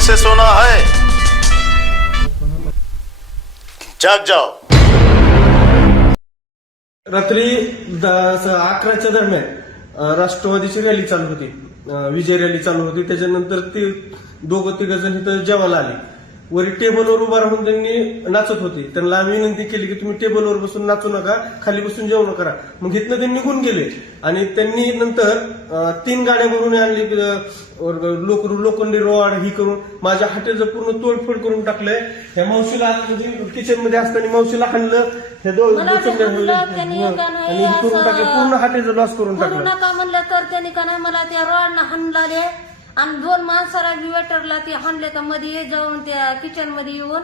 Bank से सोना है, जाग जाओ. रात्री 11च्या दरम्यान राष्ट्रवादीची रॅली चालू होती, विजय रॅली चालू होती. त्याच्यानंतर ते दोघं तिघ जण इथं जेवायला आले. वरी टेबलवर उभा राहून त्यांनी नाचत होते. त्यांना आम्ही विनंती केली की तुम्ही टेबलवर बसून नाचू नका, खाली बसून जेवण करा. मग इथनं ते निघून गेले आणि त्यांनी नंतर 3 गाड्या भरून आणली, लोखंडी रॉड ही करून माझ्या हॉटेलचं पूर्ण तोडफोड करून टाकलंय. ह्या मावशीला किचन मध्ये असताना मावशीला हाणलं, हे दोन आणि करून टाकलं, पूर्ण हॉटेलचं लॉस करून टाकलं. नका म्हणलं तर त्यांनी का नाही मला त्या रॉडनं हाणलाले आणि 2 माणसाला वेटरला ते हाणले तर मध्ये जाऊन त्या किचन मध्ये येऊन.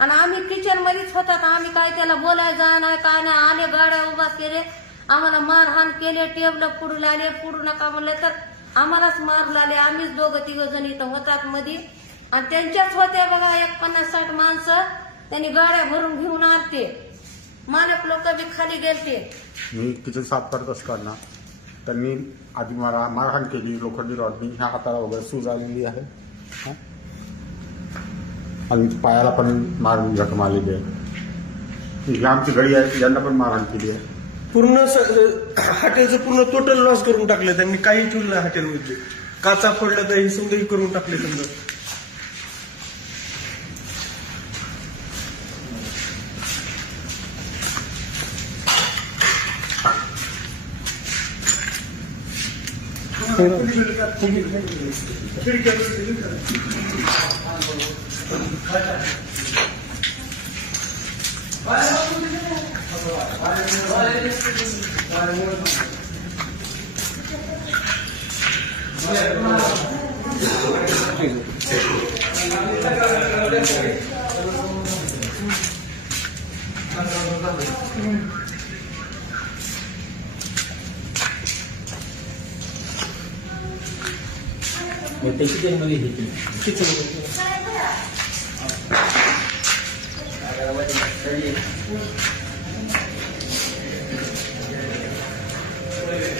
आणि आम्ही किचन मध्येच होतात, आम्ही काय त्याला बोलायचं नाही काय नाही. आले गाड्या उभा केले, आम्हाला मारहाण केले, टेबल पुढून आले, पुढू नका म्हणले तर आम्हालाच मारलाले. आम्हीच दोघं तिघ जण इथं होतात मध्ये आणि त्यांच्याच होत्या बघा 50-60 माणसं. त्यांनी गाड्या भरून घेऊन आलते, मालक लोक बी खाली गेलते. मी किचन साफ करत असताना त्यांनी आधी मला मारहाण केली लोखंडी रॉडनी. ह्या हाताला वगैरे सूज आलेली आहे आणि पायाला पण मारून जखम आलेली आहे. ही आमची गडी आहे, यांना पण मारहाण केली आहे. पूर्ण हॉटेलचं पूर्ण टोटल लॉस करून टाकलं त्यांनी. काही ठेवलं नाही हॉटेलमध्ये, काचा फोडल्या तर हे समजा करून टाकले समजा. किचन